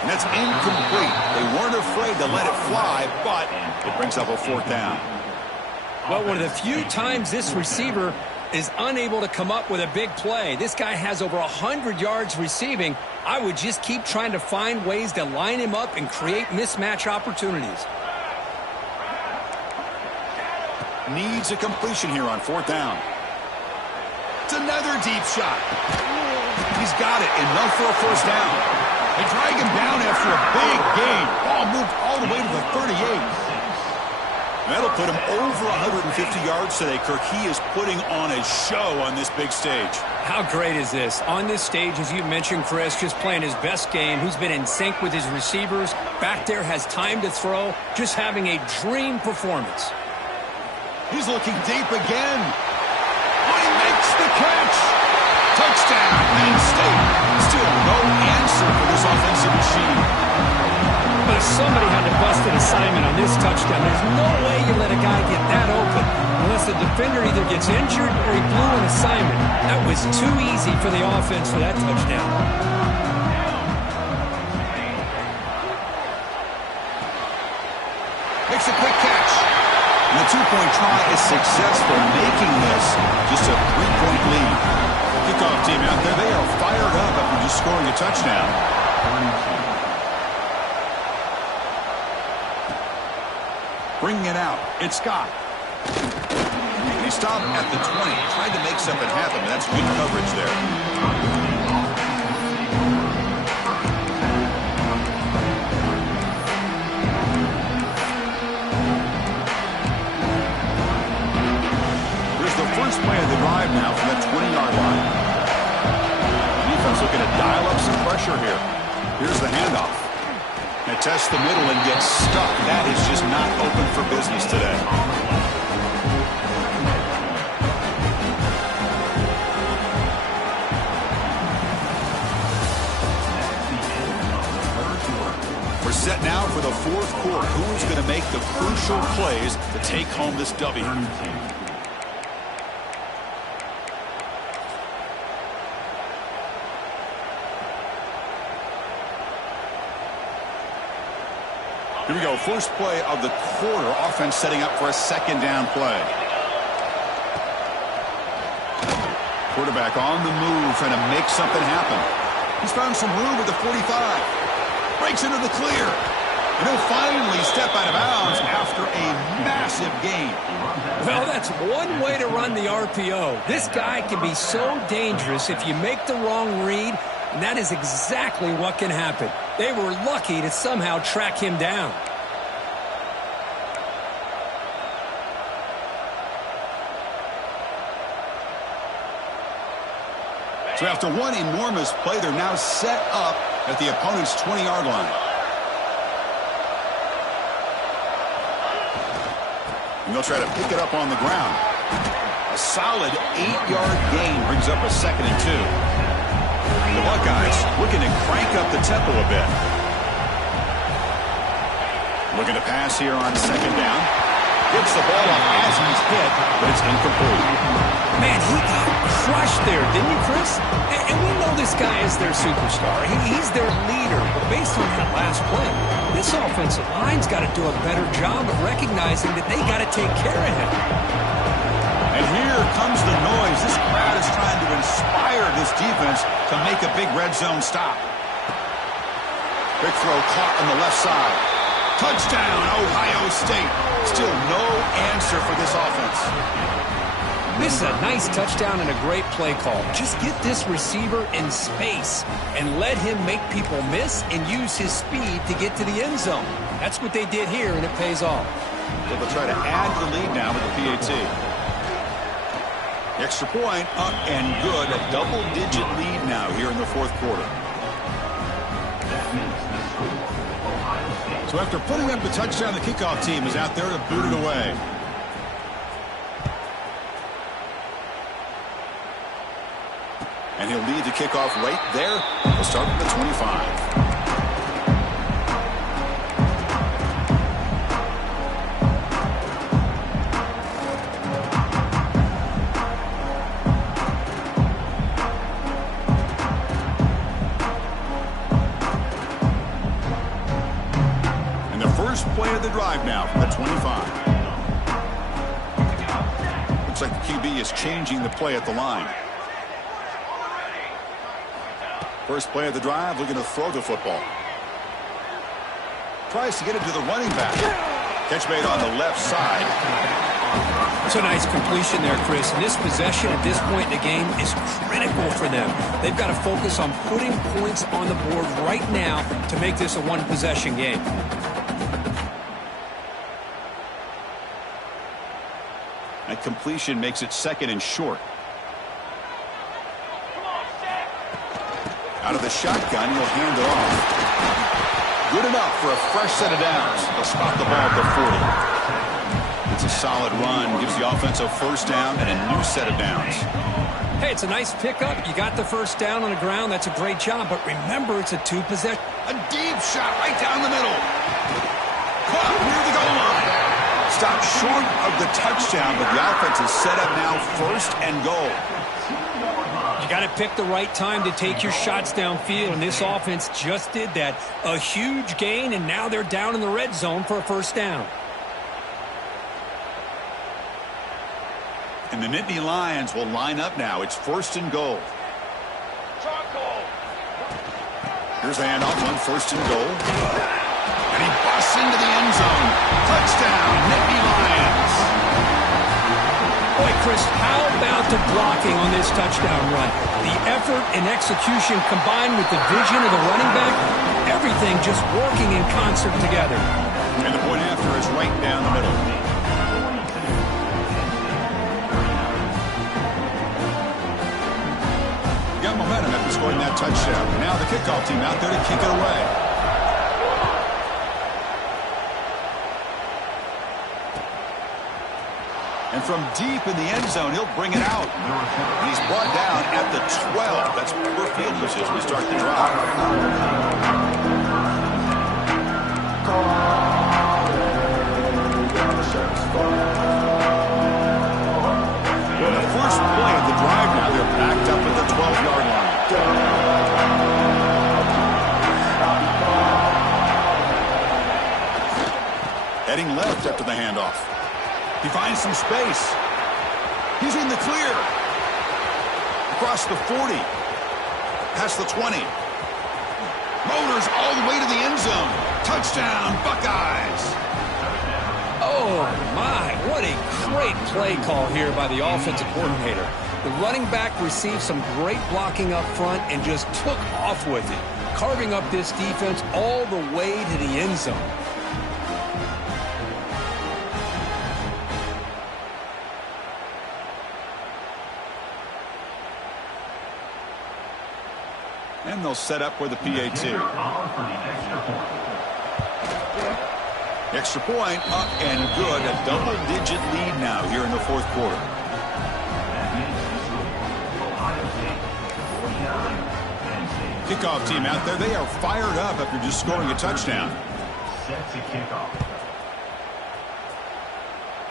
And that's incomplete. They weren't afraid to let it fly, but it brings up a 4th down. Well, one of the few times this receiver is unable to come up with a big play. This guy has over 100 yards receiving. I would just keep trying to find ways to line him up and create mismatch opportunities. Needs a completion here on 4th down. It's another deep shot. He's got it. Enough for a 1st down. They drag him down after a big gain. Ball moved all the way to the 38. That'll put him over 150 yards today, Kirk. He is putting on a show on this big stage. How great is this? On this stage, as you mentioned, Chris, just playing his best game. He's been in sync with his receivers. Back there, has time to throw. Just having a dream performance. He's looking deep again. Oh, he makes the catch. Touchdown, Penn State. Still no answer for this offensive machine. But somebody had to bust an assignment on this touchdown. There's no way you let a guy get that open unless the defender either gets injured or he blew an assignment. That was too easy for the offense for that touchdown. Makes a quick catch. And the 2-point try is successful, making this just a 3-point lead. Kickoff team out there, they are fired up after just scoring a touchdown. Bringing it out, it's Scott. And he stopped at the 20, tried to make something happen. That's good coverage there. Here's the first play of the drive now from that 20-yard line. Defense looking to dial up some pressure here. Here's the handoff. And test the middle and get stuck. That is just not open for business today. We're set now for the 4th quarter. Who's going to make the crucial plays to take home this W? Here we go. First play of the quarter. Offense setting up for a 2nd down play. Quarterback on the move, trying to make something happen. He's found some room at the 45. Breaks into the clear. And he'll finally step out of bounds after a massive gain. Well, that's one way to run the RPO. This guy can be so dangerous if you make the wrong read. And that is exactly what can happen. They were lucky to somehow track him down. So after one enormous play, they're now set up at the opponent's 20-yard line. And they'll try to pick it up on the ground. A solid 8-yard gain brings up a 2nd and 2. The Buckeyes looking to crank up the tempo a bit. Looking to pass here on 2nd down. Gets the ball up as he's hit, but it's incomplete. Man, he got crushed there, didn't he, Chris? And we know this guy is their superstar. He's their leader. But based on that last play, this offensive line's got to do a better job of recognizing that they got to take care of him. And here comes the noise. This crowd is trying to inspire this defense to make a big red zone stop. Big throw caught on the left side. Touchdown, Ohio State. Still no answer for this offense. This is a nice touchdown and a great play call. Just get this receiver in space and let him make people miss and use his speed to get to the end zone. That's what they did here, and it pays off. So they'll try to add to the lead now with the PAT. Extra point up and good. A double-digit lead now here in the fourth quarter. So after putting up the touchdown, the kickoff team is out there to boot it away. And he'll lead the kickoff right there. We'll start with the 25. Play of the drive now from the 25. Looks like the QB is changing the play at the line. First play of the drive, looking to throw the football. Tries to get it to the running back. Catch made on the left side. It's a nice completion there, Chris. And this possession at this point in the game is critical for them. They've got to focus on putting points on the board right now to make this a one-possession game. That completion makes it second and short. Out of the shotgun, he'll hand it off. Good enough for a fresh set of downs. They'll spot the ball at the 40. It's a solid run. Gives the offense a first down and a new set of downs. Hey, it's a nice pickup. You got the first down on the ground. That's a great job. But remember, it's a two-possession. A deep shot right down the middle. Caught near the goal line. Stopped short of the touchdown, but the offense is set up now first and goal. You got to pick the right time to take your shots downfield, and this offense just did that. A huge gain, and now they're down in the red zone for a first down. And the Nittany Lions will line up now. It's first and goal. Here's the handoff on first and goal. And he busts into the end zone. Touchdown, Nittany Lions. Boy, Chris, how about the blocking on this touchdown run? The effort and execution combined with the vision of the running back, everything just working in concert together. And the point after is right down the middle. Got momentum after scoring that touchdown. Now the kickoff team out there to kick it away. And from deep in the end zone, he'll bring it out. And he's brought down at the 12. That's poor field usage. We start the drive. The first play of the drive now, they're backed up at the 12-yard line. Heading left after the handoff. He finds some space. He's in the clear. Across the 40. Past the 20. Motors all the way to the end zone. Touchdown, Buckeyes. Oh, my. What a great play call here by the offensive coordinator. The running back received some great blocking up front and just took off with it, carving up this defense all the way to the end zone. And they'll set up with a PAT. Extra point up and good. A double-digit lead now here in the fourth quarter. Kickoff team out there. They are fired up after just scoring a touchdown.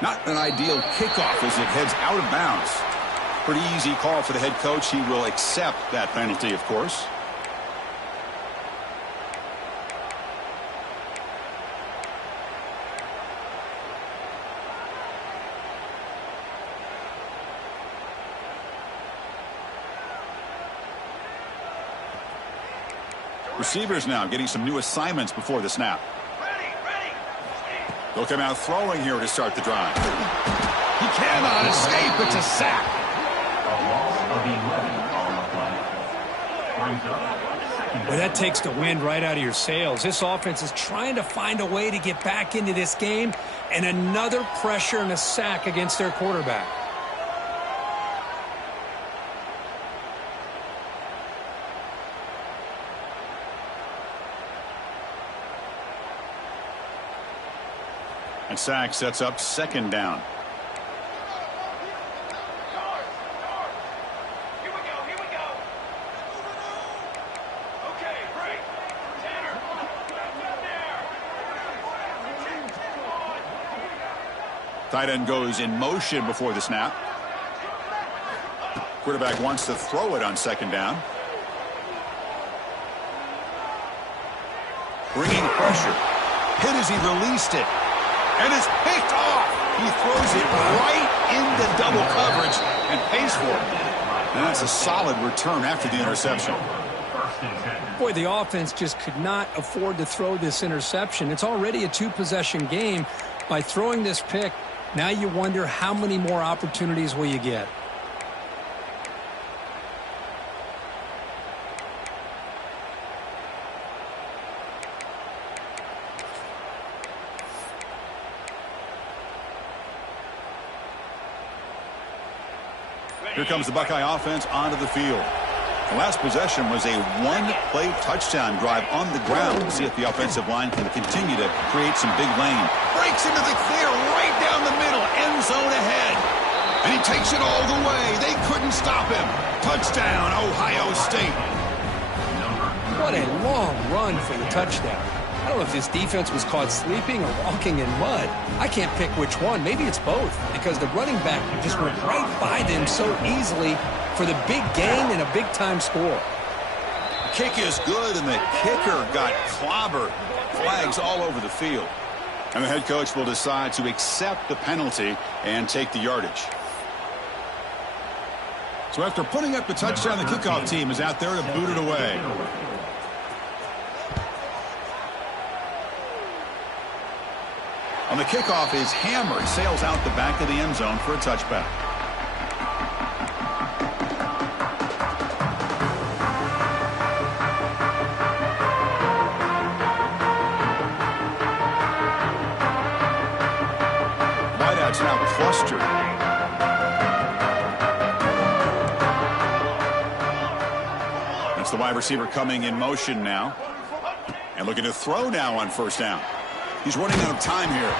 Not an ideal kickoff as it heads out of bounds. Pretty easy call for the head coach. He will accept that penalty, of course. Receivers now getting some new assignments before the snap. They'll come out throwing here to start the drive. He cannot escape. It's a sack. A loss of 11 on the play. Brings up second. Well, that takes the wind right out of your sails. This offense is trying to find a way to get back into this game, and another pressure and a sack against their quarterback. And sack sets up second down. Tight end goes in motion before the snap. Quarterback wants to throw it on second down. Bringing pressure. Hit as he released it. And it's picked off. He throws it right into double coverage and pays for it. And that's a solid return after the interception. Boy, the offense just could not afford to throw this interception. It's already a two-possession game. By throwing this pick, now you wonder how many more opportunities will you get. Here comes the Buckeye offense onto the field. The last possession was a one-play touchdown drive on the ground. We'll see if the offensive line can continue to create some big lane. Breaks into the clear right down the middle. End zone ahead. And he takes it all the way. They couldn't stop him. Touchdown, Ohio State. What a long run for the touchdown. I don't know if this defense was caught sleeping or walking in mud. I can't pick which one. Maybe it's both, because the running back just went right by them so easily for the big gain and a big-time score. The kick is good, and the kicker got clobbered. Flags all over the field. And the head coach will decide to accept the penalty and take the yardage. So after putting up the touchdown, the kickoff team is out there to boot it away. On the kickoff is Hammer. He sails out the back of the end zone for a touchback. Wideouts now clustered. That's the wide receiver coming in motion now. And looking to throw now on first down. He's running out of time here.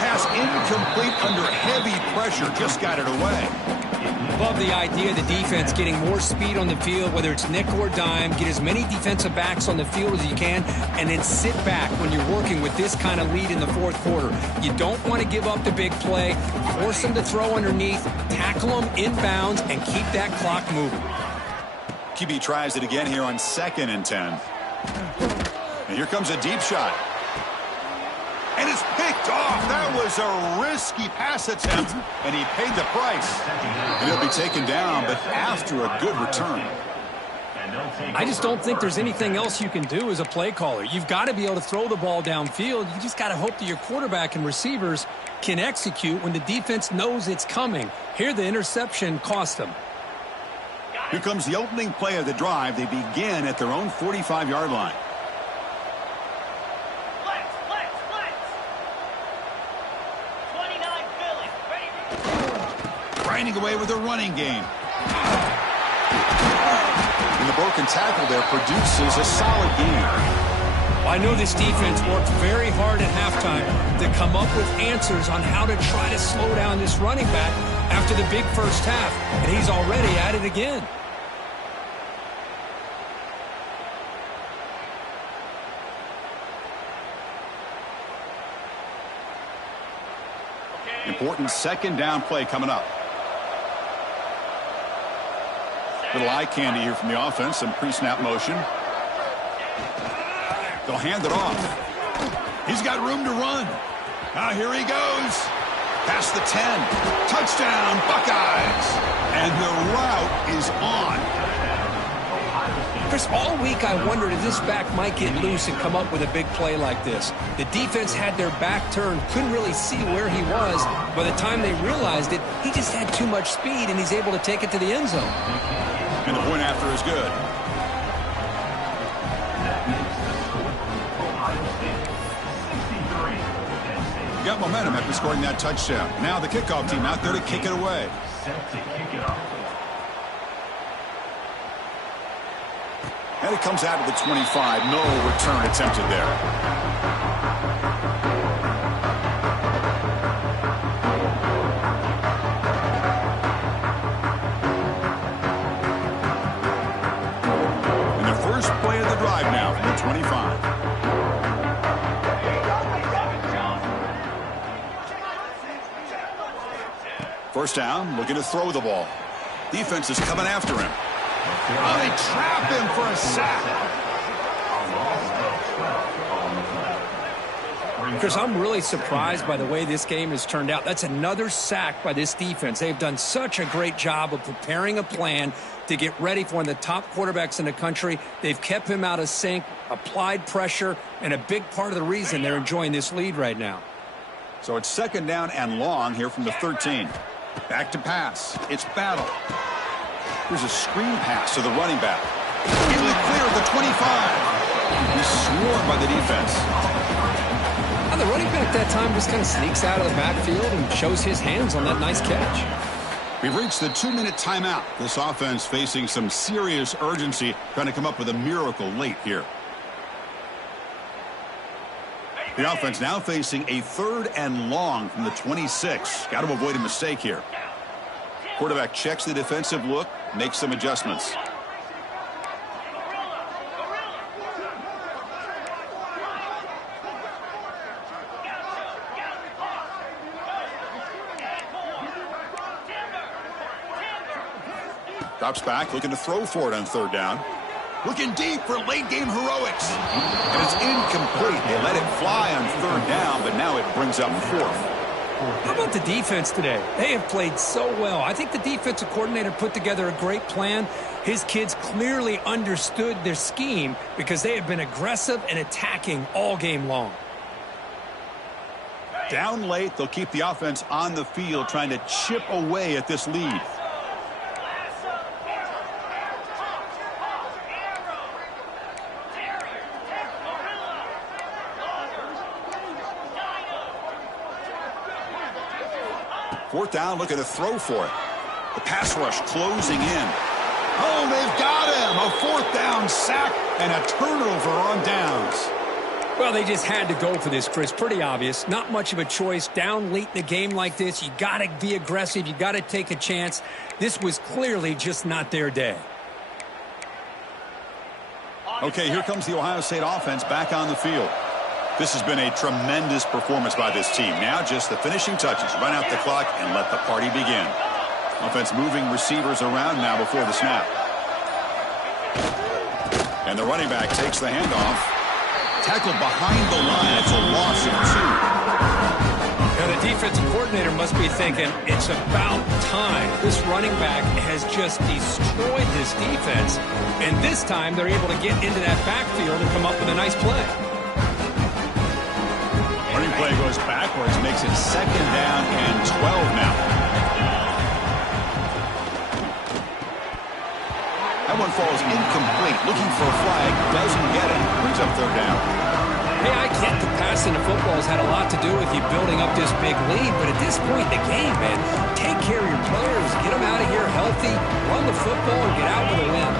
Pass incomplete under heavy pressure. Just got it away. Love the idea of the defense getting more speed on the field, whether it's nickel or dime. Get as many defensive backs on the field as you can, and then sit back when you're working with this kind of lead in the fourth quarter. You don't want to give up the big play. Force them to throw underneath, tackle them inbounds, and keep that clock moving. QB tries it again here on 2nd and 10. And here comes a deep shot. And it's picked off. That was a risky pass attempt, and he paid the price. And he'll be taken down, but after a good return. I just don't think there's anything else you can do as a play caller. You've got to be able to throw the ball downfield. You just got to hope that your quarterback and receivers can execute when the defense knows it's coming. Here, the interception cost them. Here comes the opening play of the drive. They begin at their own 45-yard line. Grinding away with a running game. And the broken tackle there produces a solid game. Well, I know this defense worked very hard at halftime to come up with answers on how to try to slow down this running back after the big first half, and he's already at it again. Important second down play coming up. Little eye candy here from the offense. Some pre-snap motion. They'll hand it off. He's got room to run. Now here he goes. Past the 10. Touchdown, Buckeyes. And the route is on. Chris, all week I wondered if this back might get loose and come up with a big play like this. The defense had their back turned, couldn't really see where he was. By the time they realized it, he just had too much speed, and he's able to take it to the end zone. And the point after is good. You got momentum after scoring that touchdown. Now the kickoff team out there to kick it away. Set to kick it off. And it comes out of the 25. No return attempted there. And the first play of the drive now from the 25. First down, looking to throw the ball. Defense is coming after him. Oh, they trap him for a sack. Chris, I'm really surprised by the way this game has turned out. That's another sack by this defense. They've done such a great job of preparing a plan to get ready for one of the top quarterbacks in the country. They've kept him out of sync, applied pressure, and a big part of the reason they're enjoying this lead right now. So it's second down and long here from the 13. Back to pass. It's Battle. Here's a screen pass to the running back. Easily clear at the 25. He's swarmed by the defense. And the running back that time just kind of sneaks out of the backfield and shows his hands on that nice catch. We've reached the 2-minute timeout. This offense facing some serious urgency, trying to come up with a miracle late here. The offense now facing a third and long from the 26. Got to avoid a mistake here. Quarterback checks the defensive look, makes some adjustments. Drops back, looking to throw for it on third down. Looking deep for late-game heroics. And it's incomplete. They let it fly on third down, but now it brings up fourth. How about the defense today? They have played so well. I think the defensive coordinator put together a great plan. His kids clearly understood their scheme because they have been aggressive and attacking all game long. Down late, they'll keep the offense on the field trying to chip away at this lead. Fourth down, looking to throw for it. The pass rush closing in. Oh, they've got him. A fourth down sack and a turnover on downs. Well, they just had to go for this, Chris. Pretty obvious. Not much of a choice. Down late in a game like this, you got to be aggressive. You got to take a chance. This was clearly just not their day. Okay, here comes the Ohio State offense back on the field. This has been a tremendous performance by this team. Now just the finishing touches. Run out the clock and let the party begin. Offense moving receivers around now before the snap. And the running back takes the handoff. Tackled behind the line. It's a loss of 2. Now the defensive coordinator must be thinking, it's about time. This running back has just destroyed this defense. And this time they're able to get into that backfield and come up with a nice play. Running play goes backwards, makes it second down and 12 now. That one falls incomplete. Looking for a flag, doesn't get it. Brings up third down. Hey, I get the passing of football has had a lot to do with you building up this big lead, but at this point in the game, man, take care of your players. Get them out of here healthy, run the football, and get out with a win.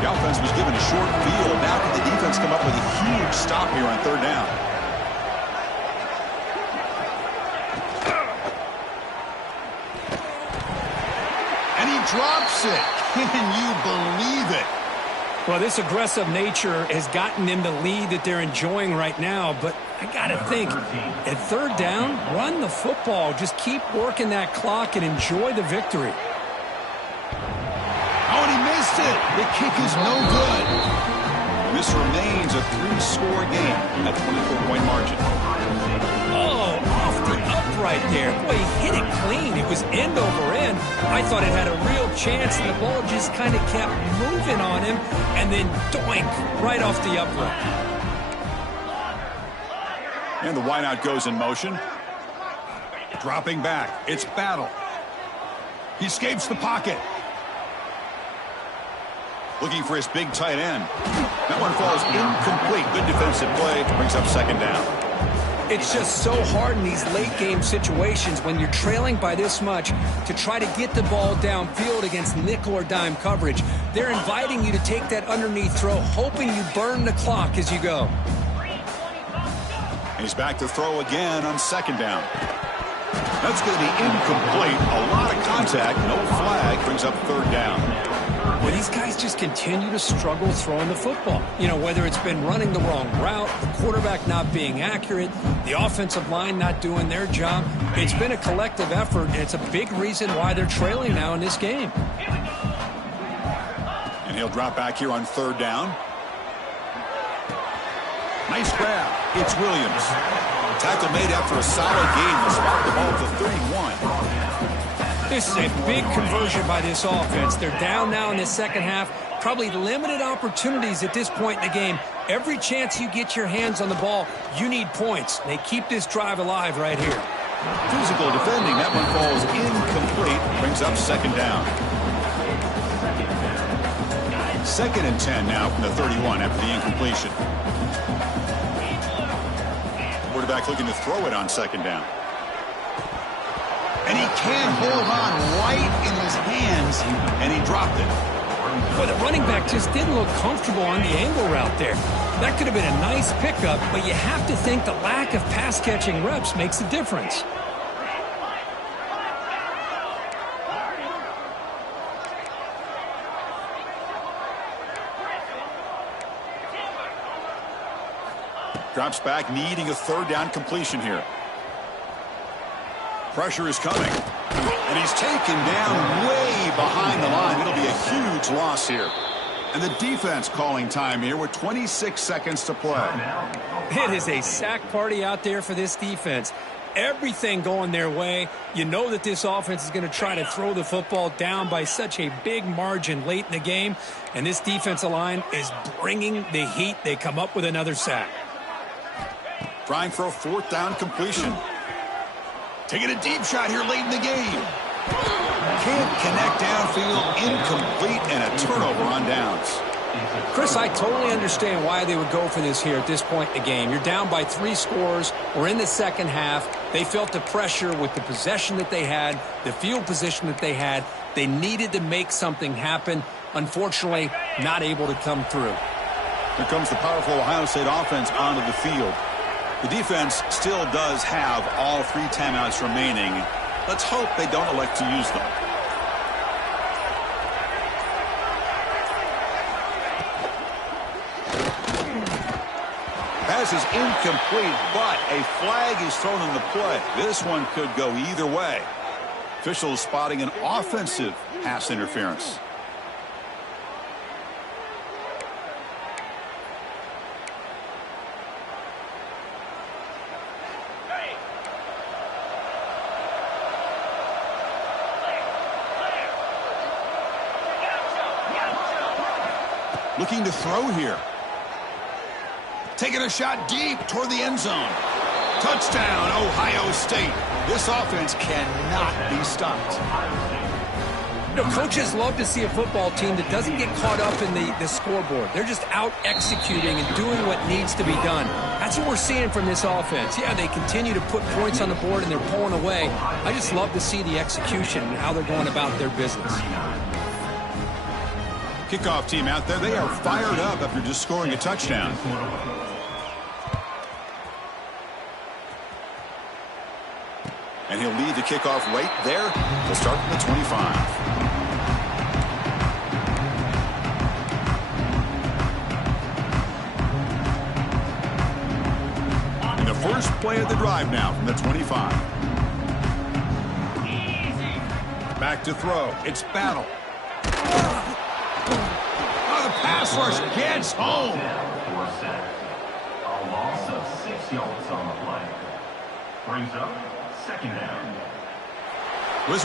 The offense was given a short field. Now can the defense come up with a huge stop here on third down? Drops it. Can you believe it? Well, this aggressive nature has gotten them the lead that they're enjoying right now, but I got to think, at third down, run the football. Just keep working that clock and enjoy the victory. Oh, and he misses. missed it. The kick is no good. This remains a 3-score game at 24-point margin. Oh, off the upright there. Boy, he hit it clean. It was end over end. I thought it had a real chance, and the ball just kind of kept moving on him, and then doink, right off the upright. And the wideout goes in motion. Dropping back. It's Battle. He escapes the pocket. Looking for his big tight end. That one falls incomplete. Good defensive play. Brings up second down. It's just so hard in these late-game situations when you're trailing by this much to try to get the ball downfield against nickel or dime coverage. They're inviting you to take that underneath throw, hoping you burn the clock as you go. He's back to throw again on second down. That's going to be incomplete. A lot of contact. No flag. Brings up third down. Well, these guys just continue to struggle throwing the football. You know, whether it's been running the wrong route, the quarterback not being accurate, the offensive line not doing their job. It's been a collective effort, and it's a big reason why they're trailing now in this game. And he'll drop back here on third down. Nice grab. It's Williams. Tackle made after a solid game to spot the ball to 31. This is a big conversion by this offense. They're down now in the second half. Probably limited opportunities at this point in the game. Every chance you get your hands on the ball, you need points. They keep this drive alive right here. Physical defending. That one falls incomplete. Brings up second down. 2nd and 10 now from the 31 after the incompletion. Quarterback looking to throw it on second down. And he can't hold on right in his hands, and he dropped it. Well, the running back just didn't look comfortable on the angle route there. That could have been a nice pickup, but you have to think the lack of pass-catching reps makes a difference. Drops back, needing a third down completion here. Pressure is coming. And he's taken down way behind the line. It'll be a huge loss here. And the defense calling time here with 26 seconds to play. It is a sack party out there for this defense. Everything going their way. You know that this offense is going to try to throw the football down by such a big margin late in the game. And this defensive line is bringing the heat. They come up with another sack. Trying for a fourth down completion. Taking a deep shot here late in the game. Can't connect downfield, incomplete, and a turnover on downs. Chris, I totally understand why they would go for this here at this point in the game. You're down by 3 scores. We're in the second half. They felt the pressure with the possession that they had, the field position that they had. They needed to make something happen. Unfortunately, not able to come through. Here comes the powerful Ohio State offense onto the field. The defense still does have all 3 timeouts remaining. Let's hope they don't elect to use them. Pass is incomplete, but a flag is thrown in the play. This one could go either way. Officials spotting an offensive pass interference. Looking to throw here. Taking a shot deep toward the end zone. Touchdown, Ohio State. This offense cannot be stopped. You know, coaches love to see a football team that doesn't get caught up in the scoreboard. They're just out executing and doing what needs to be done. That's what we're seeing from this offense. Yeah, they continue to put points on the board and they're pulling away. I just love to see the execution and how they're going about their business. Kickoff team out there, they are fired up after just scoring a touchdown. And he'll lead the kickoff right there. He'll start from the 25. And the first play of the drive now from the 25. Back to throw. It's Battle. pass rush gets home. For a sack. A loss of 6 yards on the play. Brings up second down. This was